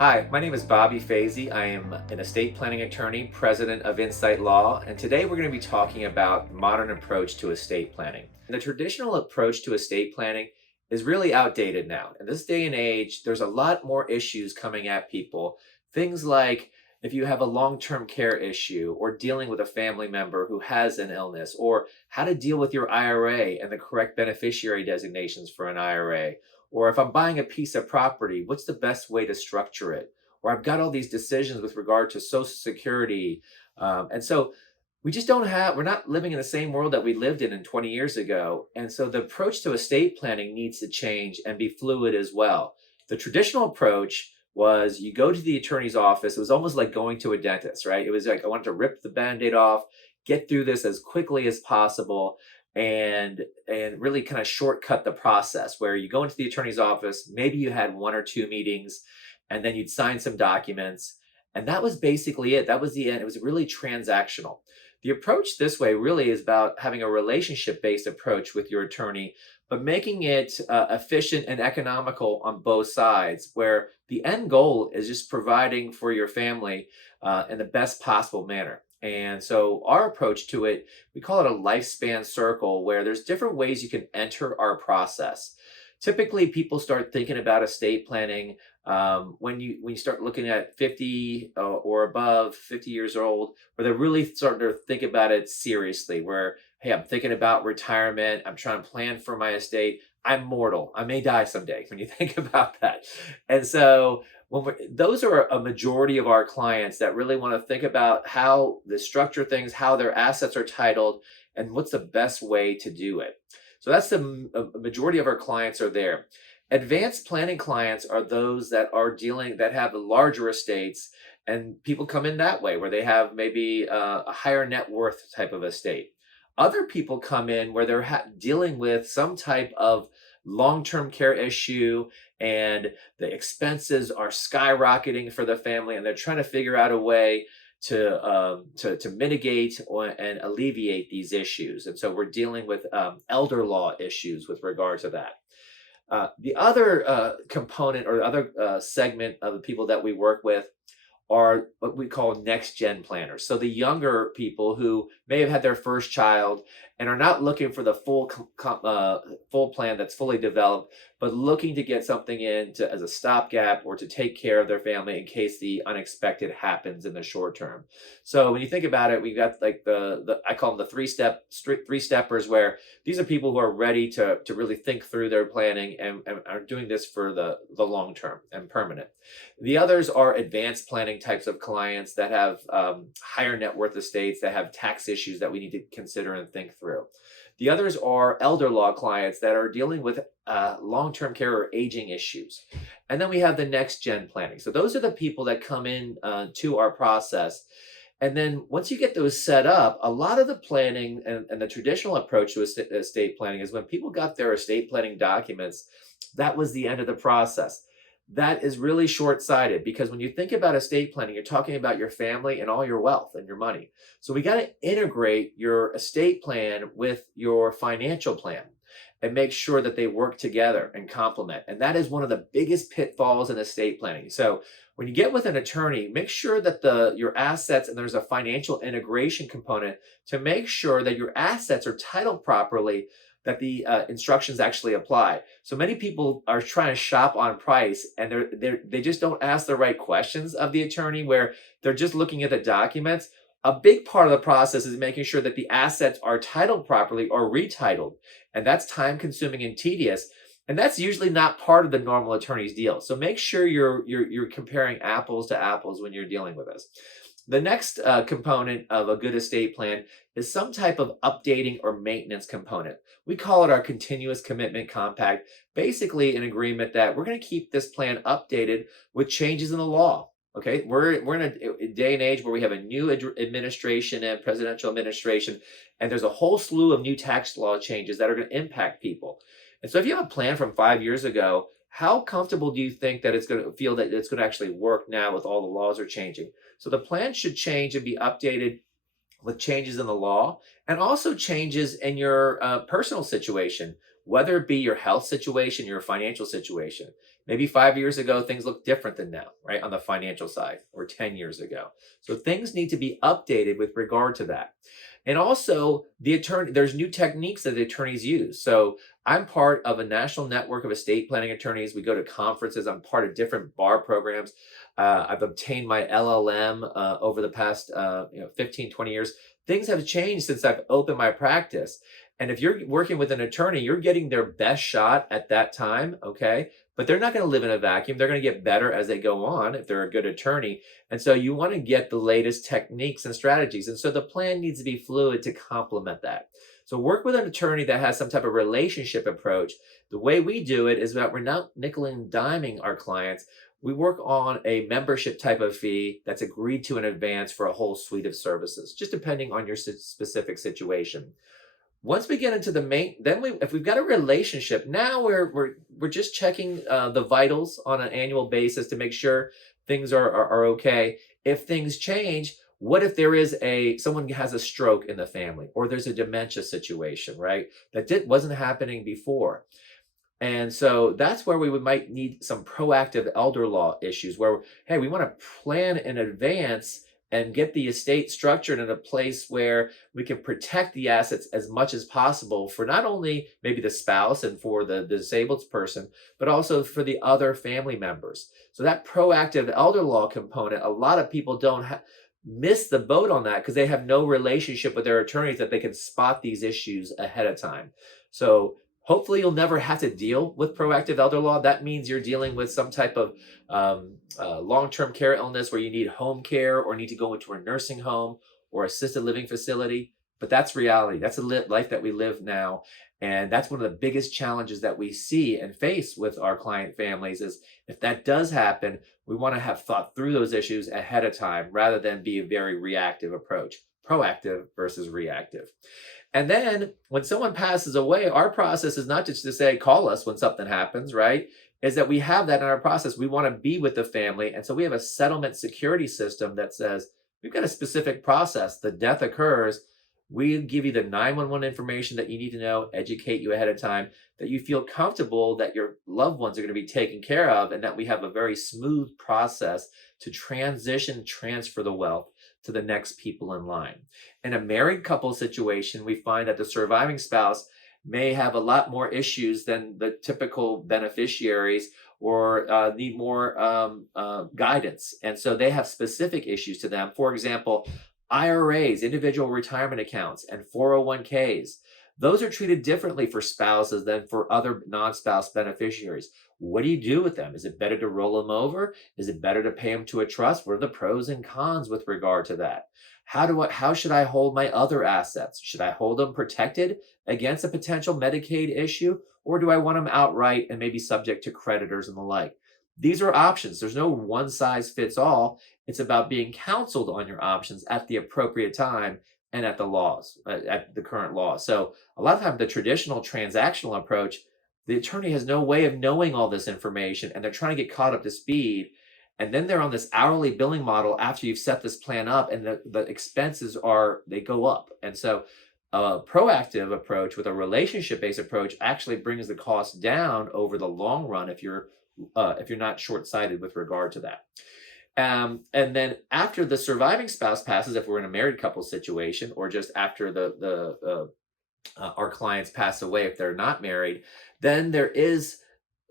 Hi, my name is Bobby Fazy. I am an estate planning attorney, president of Insight Law, and today we're going to be talking about modern approach to estate planning. The traditional approach to estate planning is really outdated now. In this day and age, there's a lot more issues coming at people. Things like if you have a long-term care issue or dealing with a family member who has an illness, or how to deal with your IRA and the correct beneficiary designations for an IRA, or if I'm buying a piece of property, what's the best way to structure it? Or I've got all these decisions with regard to Social Security. And so we just don't have, we're not living in the same world that we lived in 20 years ago. And so the approach to estate planning needs to change and be fluid as well. The traditional approach was you go to the attorney's office. It was almost like going to a dentist, right? It was like, I wanted to rip the Band-Aid off, get through this as quickly as possible and really kind of shortcut the process where you go into the attorney's office, maybe you had one or two meetings, and then you'd sign some documents, and that was basically it. That was the end. It was really transactional. The approach this way really is about having a relationship-based approach with your attorney, but making it efficient and economical on both sides, where the end goal is just providing for your family in the best possible manner. And so our approach to it, we call it a lifespan circle, where there's different ways you can enter our process. Typically, people start thinking about estate planning when you start looking at 50 or above, 50 years old, where they're really starting to think about it seriously. Where, hey, I'm thinking about retirement. I'm trying to plan for my estate. I'm mortal. I may die someday. When you think about that, and so those are a majority of our clients that really want to think about how they structure things, how their assets are titled, and what's the best way to do it. So that's a majority of our clients are there. Advanced planning clients are those that are dealing that have larger estates, and people come in that way where they have maybe a higher net worth type of estate. Other people come in where they're dealing with some type of long-term care issue, and the expenses are skyrocketing for the family, and they're trying to figure out a way to mitigate and alleviate these issues. And so we're dealing with elder law issues with regard to that. The other component or the other segment of the people that we work with are what we call next gen planners. So the younger people who may have had their first child and are not looking for the full plan that's fully developed, but looking to get something in as a stopgap or to take care of their family in case the unexpected happens in the short term. So when you think about it, we got like the I call them the three steppers, where these are people who are ready to really think through their planning and are doing this for the long term and permanent. The others are advanced planning types of clients that have higher net worth estates, that have tax issues that we need to consider and think through. The others are elder law clients that are dealing with long-term care or aging issues. And then we have the next gen planning. So those are the people that come in to our process. And then once you get those set up, a lot of the planning and the traditional approach to estate planning is when people got their estate planning documents, that was the end of the process. That is really short-sighted, because when you think about estate planning, you're talking about your family and all your wealth and your money. So we got to integrate your estate plan with your financial plan and make sure that they work together and complement. And that is one of the biggest pitfalls in estate planning. So when you get with an attorney, make sure that your assets, and there's a financial integration component to make sure that your assets are titled properly, that the instructions actually apply. So many people are trying to shop on price, and they just don't ask the right questions of the attorney, where they're just looking at the documents. A big part of the process is making sure that the assets are titled properly or retitled, and that's time consuming and tedious. And that's usually not part of the normal attorney's deal. So make sure you're comparing apples to apples when you're dealing with this. The next component of a good estate plan is some type of updating or maintenance component. We call it our continuous commitment compact, basically an agreement that we're going to keep this plan updated with changes in the law. Okay, we're in a day and age where we have a new administration and presidential administration, and there's a whole slew of new tax law changes that are going to impact people. And so if you have a plan from 5 years ago, how comfortable do you think that it's going to feel that it's going to actually work now with all the laws are changing? So the plan should change and be updated with changes in the law, and also changes in your personal situation. whether it be your health situation, your financial situation. Maybe 5 years ago, things look different than now, right? On the financial side, or 10 years ago. So things need to be updated with regard to that. And also, there's new techniques that the attorneys use. So I'm part of a national network of estate planning attorneys. We go to conferences. I'm part of different bar programs. I've obtained my LLM over the past 15, 20 years. Things have changed since I've opened my practice. And if you're working with an attorney, you're getting their best shot at that time, okay? But they're not going to live in a vacuum. They're going to get better as they go on if they're a good attorney. And so you want to get the latest techniques and strategies. And so the plan needs to be fluid to complement that. So work with an attorney that has some type of relationship approach. The way we do it is that we're not nickel and diming our clients. We work on a membership type of fee that's agreed to in advance for a whole suite of services, just depending on your specific situation. Once we get into the main, then if we've got a relationship, now we're just checking the vitals on an annual basis to make sure things are okay. If things change, what if there is someone has a stroke in the family, or there's a dementia situation, right? That wasn't happening before. And so that's where we might need some proactive elder law issues where, hey, we want to plan in advance and get the estate structured in a place where we can protect the assets as much as possible for not only maybe the spouse and for the disabled person, but also for the other family members. So that proactive elder law component, a lot of people don't miss the boat on that because they have no relationship with their attorneys that they can spot these issues ahead of time. So hopefully you'll never have to deal with proactive elder law. That means you're dealing with some type of long-term care illness where you need home care or need to go into a nursing home or assisted living facility. But that's reality. That's a life that we live now. And that's one of the biggest challenges that we see and face with our client families is if that does happen, we want to have thought through those issues ahead of time rather than be a very reactive approach, proactive versus reactive. And then when someone passes away, our process is not just to say, call us when something happens, right? Is that we have that in our process. We want to be with the family. And so we have a settlement security system that says, we've got a specific process. The death occurs. We give you the 911 information that you need to know, educate you ahead of time, that you feel comfortable that your loved ones are going to be taken care of, and that we have a very smooth process to transfer the wealth to the next people in line. In a married couple situation, we find that the surviving spouse may have a lot more issues than the typical beneficiaries or need more guidance. And so they have specific issues to them. For example, IRAs, individual retirement accounts, and 401ks. Those are treated differently for spouses than for other non-spouse beneficiaries. What do you do with them? Is it better to roll them over? Is it better to pay them to a trust? What are the pros and cons with regard to that? How should I hold my other assets? Should I hold them protected against a potential Medicaid issue? Or do I want them outright and maybe subject to creditors and the like? These are options. There's no one size fits all. It's about being counseled on your options at the appropriate time and at the current law. So a lot of times the traditional transactional approach, the attorney has no way of knowing all this information and they're trying to get caught up to speed. And then they're on this hourly billing model after you've set this plan up and the expenses they go up. And so a proactive approach with a relationship-based approach actually brings the cost down over the long run if you're not short-sighted with regard to that. And then after the surviving spouse passes, if we're in a married couple situation, or just after our clients pass away, if they're not married, then there is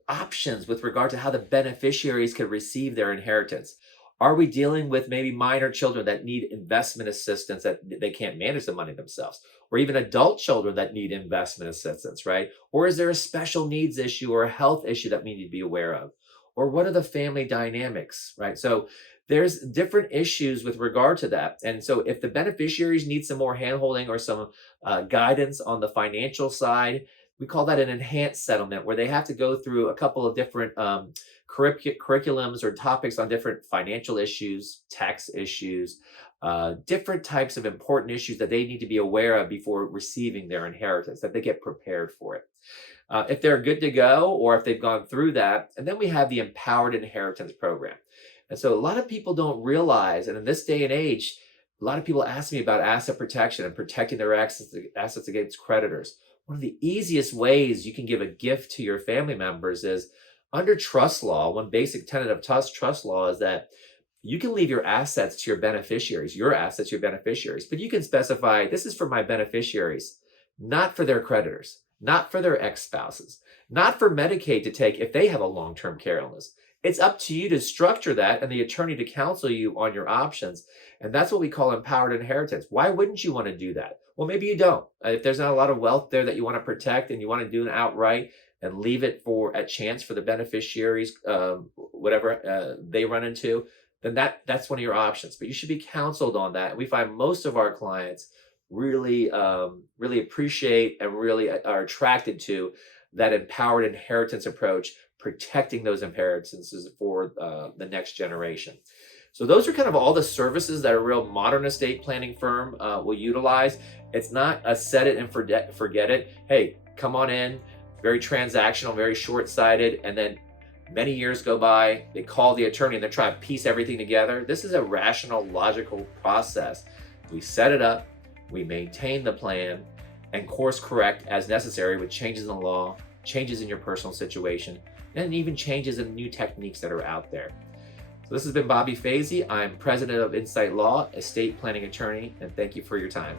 options with regard to how the beneficiaries can receive their inheritance. Are we dealing with maybe minor children that need investment assistance that they can't manage the money themselves? Or even adult children that need investment assistance, right? Or is there a special needs issue or a health issue that we need to be aware of? Or what are the family dynamics, right? So there's different issues with regard to that. And so if the beneficiaries need some more handholding or some guidance on the financial side, we call that an enhanced settlement, where they have to go through a couple of different curriculums or topics on different financial issues, tax issues, different types of important issues that they need to be aware of before receiving their inheritance, that they get prepared for it. If they're good to go, or if they've gone through that, and then we have the Empowered Inheritance Program. And so a lot of people don't realize, and in this day and age, a lot of people ask me about asset protection and protecting their assets against creditors. one of the easiest ways you can give a gift to your family members is under trust law. One basic tenet of trust law is that you can leave your assets to your assets, your beneficiaries, but you can specify this is for my beneficiaries, not for their creditors, not for their ex-spouses, not for Medicaid to take if they have a long-term care illness. It's up to you to structure that and the attorney to counsel you on your options. And that's what we call empowered inheritance. Why wouldn't you want to do that? Well, maybe you don't. If there's not a lot of wealth there that you want to protect and you want to do it outright and leave it for a chance for the beneficiaries, whatever they run into, then that's one of your options. But you should be counseled on that. We find most of our clients really, really appreciate and really are attracted to that empowered inheritance approach, protecting those inheritances for the next generation. So those are kind of all the services that a real modern estate planning firm will utilize. It's not a set it and forget it. Hey, come on in, very transactional, very short-sighted, and then many years go by, they call the attorney and they're trying to piece everything together. This is a rational, logical process. We set it up, we maintain the plan, and course correct as necessary with changes in the law, changes in your personal situation, and even changes in new techniques that are out there. So this has been Bobby Fazy. I'm president of Insight Law, estate planning attorney, and thank you for your time.